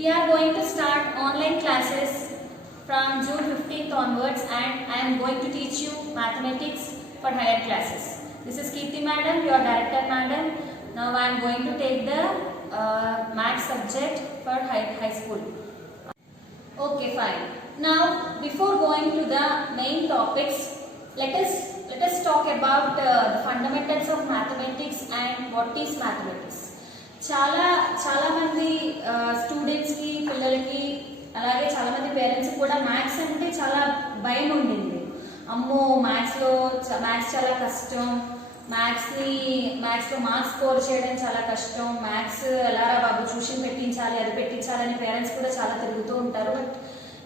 We are going to start online classes from June 15th onwards, and I am going to teach you mathematics for higher classes. This is Kirti madam, your director madam. Now I am going to take the maths subject for high school. Okay, fine. Now before going to the main topics, let us talk about the fundamentals of mathematics and what is mathematics. చాలా మంది students కి పిల్లలకి అలాగే చాలా మంది parents కూడా maths అంటే చాలా భయం ఉండింది. అమ్మో మ్యాథ్స్ చాలా కష్టం, మ్యాథ్స్ లో మార్క్స్ స్కోర్ చేయడం చాలా కష్టం, మ్యాథ్స్ ఎలారా బాబు ట్యూషన్ పెట్టించాలి అది పెట్టించాలని పేరెంట్స్ కూడా చాలా తిరుగుతూ ఉంటారు. But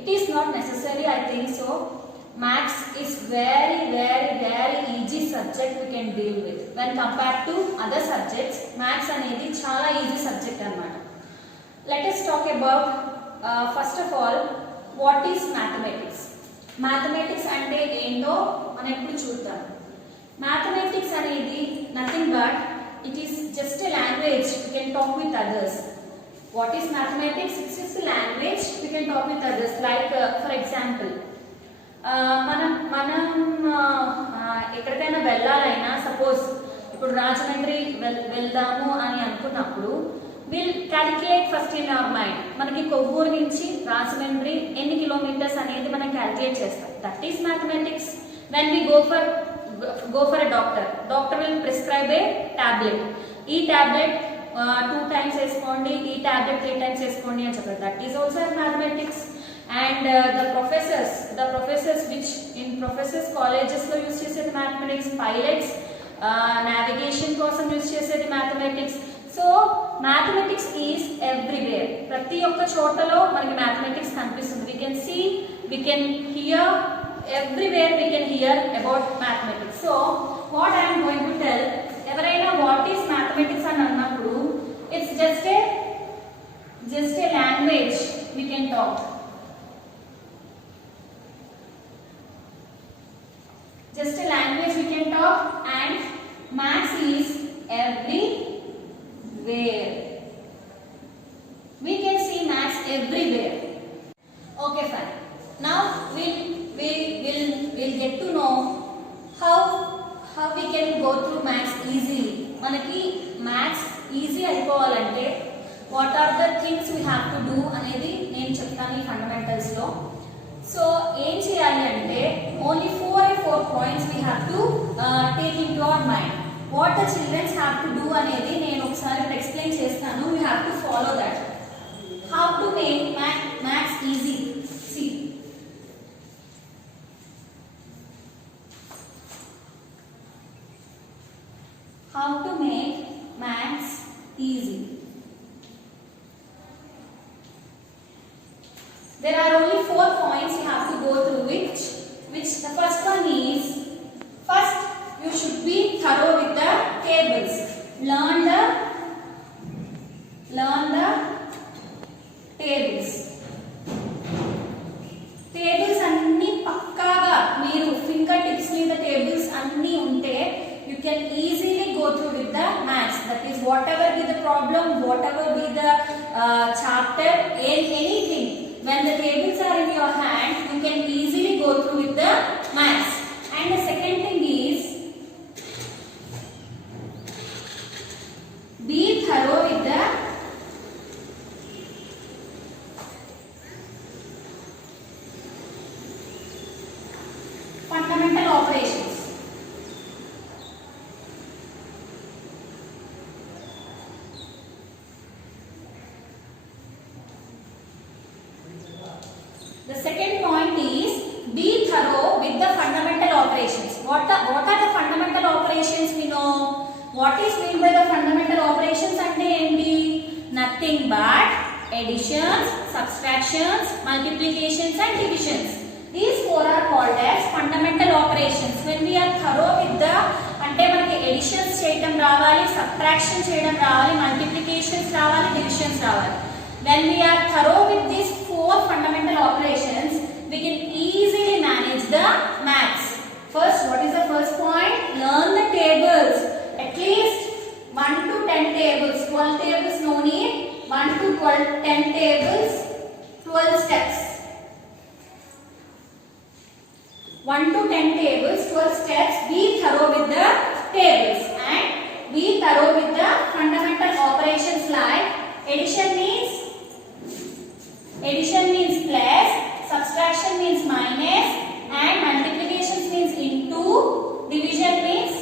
it is not necessary, I think so. Maths is very easy subject we can deal with when compared to other subjects. Maths అనేది చాలా easy subject అన్నమాట. Let us talk about first of all what is mathematics. Mathematics అంటే ఏంటో మనం ఇప్పుడు చూద్దాం. Mathematics అనేది nothing but it is just a language we can talk with others. What is mathematics? It is a language we can talk with others. Like for example, మనం ఎక్కడికైనా వెళ్ళాలైనా suppose ఇప్పుడు రాజమండ్రి వెళ్దాము అని అనుకున్నప్పుడు will calculate first in our mind. మనకి కొవ్వూరు నుంచి రాజమండ్రి ఎన్ని kilometres అనేది మనం క్యాలిక్యులేట్ చేస్తాం. That is mathematics. When we go for a doctor will prescribe a tablet. ఈ టాబ్లెట్ 2 times వేసుకోండి, ఈ టాబ్లెట్ 3 times వేసుకోండి అని చెప్పారు. That is also mathematics. And the professors which in professors colleges lo use chesedi mathematics, pilots navigation kosam use chesedi mathematics. So mathematics is everywhere. Prati okka chotalo manaki mathematics kanipistundi. We can see, we can hear, everywhere we can hear about mathematics. So what I am going to tell, evaraina what is mathematics ani annappudu, it's just a language we can talk. Just a language we can talk, and maths is everywhere. We can see maths everywhere. Okay, fine. Now we'll get to know how we can go through maths easily. Manaki maths easy అయిపోవాలంటే what are the things we have to do అనేది నేను చెప్తాను ఈ fundamentals లో. So ఏం చేయాలి అంటే only 4 points we have to take into our mind. What the children have to do అనేది నేను ఒకసారి ఎక్స్ప్లెయిన్ చేస్తాను. We have to follow that. How to make maths easy. See, how to make maths easy. There are only 4 points you have to go through, which the first one is, first you should be thorough with the tables. Learn the tables. Tables anni pakkaga meeru finger tips మీద tables anni unte you can easily go through with the maths. That is, whatever be the problem, whatever be the chapter, anything, when the tables are in your hand, you can easily go through with the maths. And the second thing is, be thorough with the fundamental operations. The second point is, be thorough with the fundamental operations. What are the fundamental operations we know? What is meant by the fundamental operations ante enti? Nothing but additions, subtractions, multiplications and divisions. These 4 are called as fundamental operations. When we are thorough with the ante manaki additions cheyadam ravali, subtraction cheyadam ravali, multiplications ravali, divisions ravali. When we are thorough with these 4 fundamental operations, we can easily manage the maths. First, what is the first point? Learn the tables. At least 1 to 10 tables. 12 tables no need. 1 to 12 10 tables, 12 steps. 1 to 10 tables, 12 steps. Be thorough with the tables and be thorough with the fundamental operations like addition means plus, subtraction means minus, and multiplication means into, division means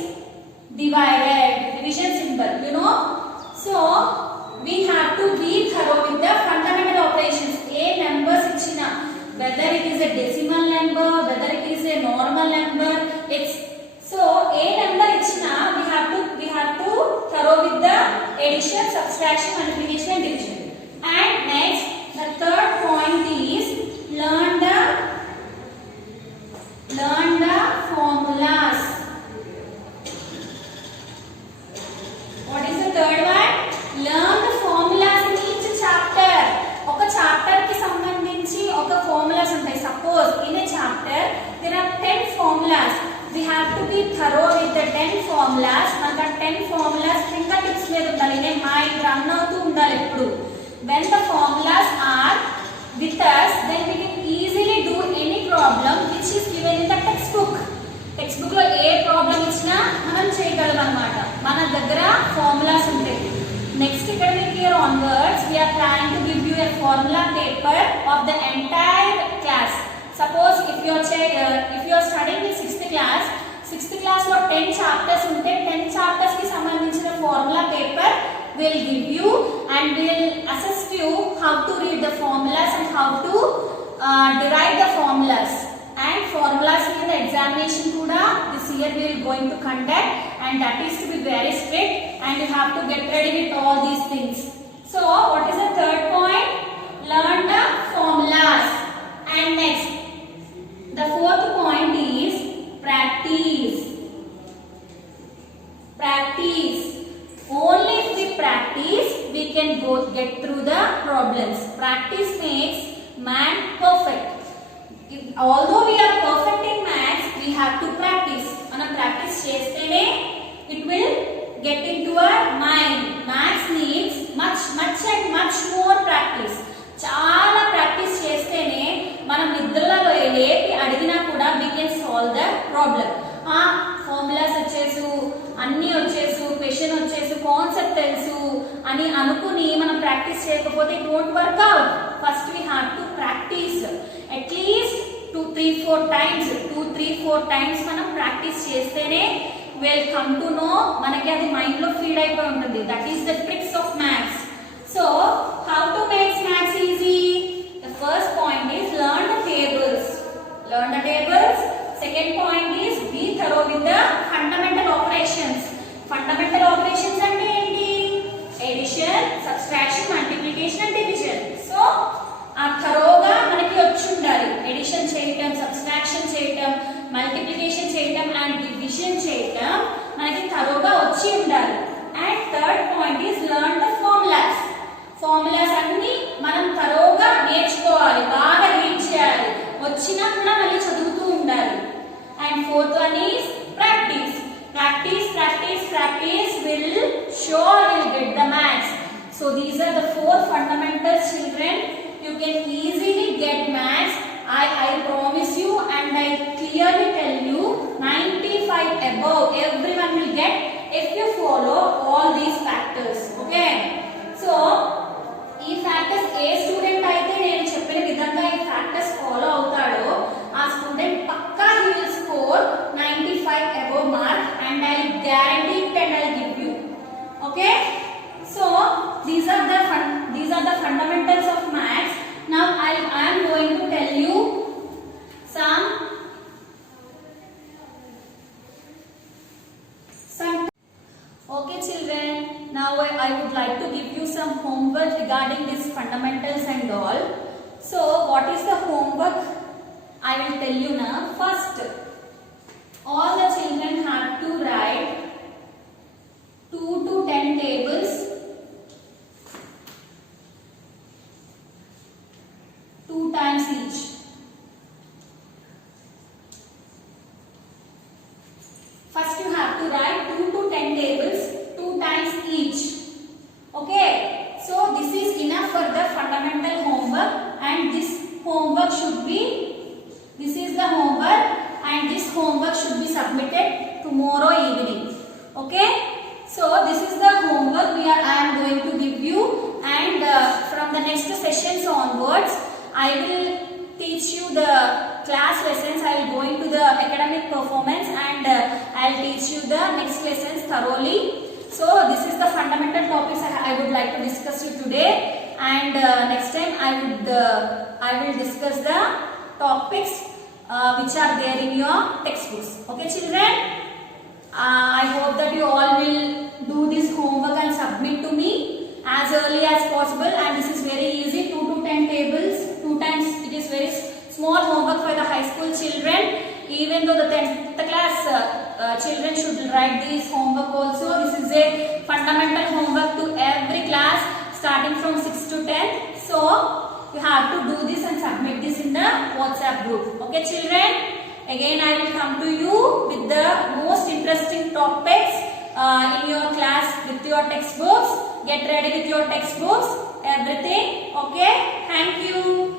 divided, division symbol, you know. So we have to be thorough with the fundamental operations. A numbers ichina, whether it is a decimal number, whether it is a normal number, it's so a number ichina, we have to thorough with the addition, subtraction, multiplication and division. And next, the third point is learn the formulas. What is the third one? Learn the formulas in each chapter. ఒక chapter కి సంబంధించి ఒక formulas ఉంటాయి. Suppose in a chapter there are 10 formulas. We have to be thorough with the 10 formulas. మనకు 10 formulas finger tips మీద ఉండాలి. నేను mind run అవుతూ ఉండాలి ఎప్పుడు. When the formulas are with us, then we can easily do any problem which is given in the textbook. Textbook లో ఏ problem ఇచ్చినా మనం చేయగలం అన్నమాట. మన దగ్గర ఫార్ములాస్ ఉంటాయి. Next academic year onwards, we are planning to give you a formula paper of the entire class. Suppose if you are studying in 6th class లో 10 chapters ఉంటే 10 chapters కి సంబంధించిన formula paper will give you and will assist you how to read the formulas and how to derive the formulas. And formulas in the examination kuda this year we are going to conduct, and that is to be very strict, and you have to get ready with all these things. So what is the third point? Learn the formulas. And next, the fourth point is practice. Only if we practice we can get through the problems. Practice makes man perfect. Although we are perfect in maths, we have to practice. Mana practice chestene it will get into our mind. Maths needs much and much more practice. Chaala practice chestene manam nidralo lepi adigina kuda we can solve the problem. Formulas వచ్చేసు, అన్ని వచ్చేసు, question వచ్చేసు, concept తెలుసు అని అనుకుని మనం practice చేయకపోతే it won't work out. First we have to practice at least 2-3-4 times మనం practice చేస్తేనే we'll come to know, మనకి అది మైండ్ లో ఫీడ్ అయిపోయి ఉంటుంది. That is the tricks of maths. So how to make maths easy? The first point is learn the tables. Second point is be thorough with the fundamental operations. Fundamental operations అంటే ఏంటి? Addition, subtraction, multiplication and division. So ఆ థరోగా మనకి వచ్చి ఉండాలి. Edition చేయటం, subtraction చేయటం, multiplication చేయటం and division చేయటం మనకి థరోగా వచ్చి ఉండాలి. And third point is learn the formulas. Formulas అన్ని మనం థరోగా నేర్చుకోవాలి, బాగా రీడ్ చేయాలి, వచ్చినా కూడా మళ్ళీ చదువుతూ ఉండాలి. And fourth one is practice. Practice will get the maths. So these are the 4 fundamentals, children. You can easily get maths. I promise you, and I clearly tell you 95 above everyone will get if you follow all these factors. Okay, so ee factors a student aithe nenu cheppina vidhanga ee factors follow avutado aa student pakka he will score 95 above mark, and I guarantee it and I give you. Okay, so these are the fundamentals of maths. Now I am going to tell you some okay children, now I would like to give you some homework regarding these fundamentals and all. So what is the homework? I will tell you now. First, all the children have to write 2 to 10 tables, 2 times each. First you have to write 2 to 10 tables, 2 times each. Okay, so this is enough for the tomorrow evening. Okay. So this is the homework I am going to give you, and from the next sessions onwards, I will teach you the class lessons. I will go into the academic performance, and I will teach you the next lessons thoroughly. So this is the fundamental topics I would like to discuss you today, and next time I will discuss the topics which are there in your textbooks. Okay, children. I hope that you all will do this homework and submit to me as early as possible, and this is very easy, 2 to 10 tables, 2 times. It is very small homework for the high school children. Even though the 10th class children should write this homework also. This is a fundamental homework to every class starting from 6 to 10. So you have to do this and submit this in the WhatsApp group. Okay, children. Again, I will come to you with the most interesting topics in your class with your textbooks. Get ready with your textbooks, everything. Okay, thank you.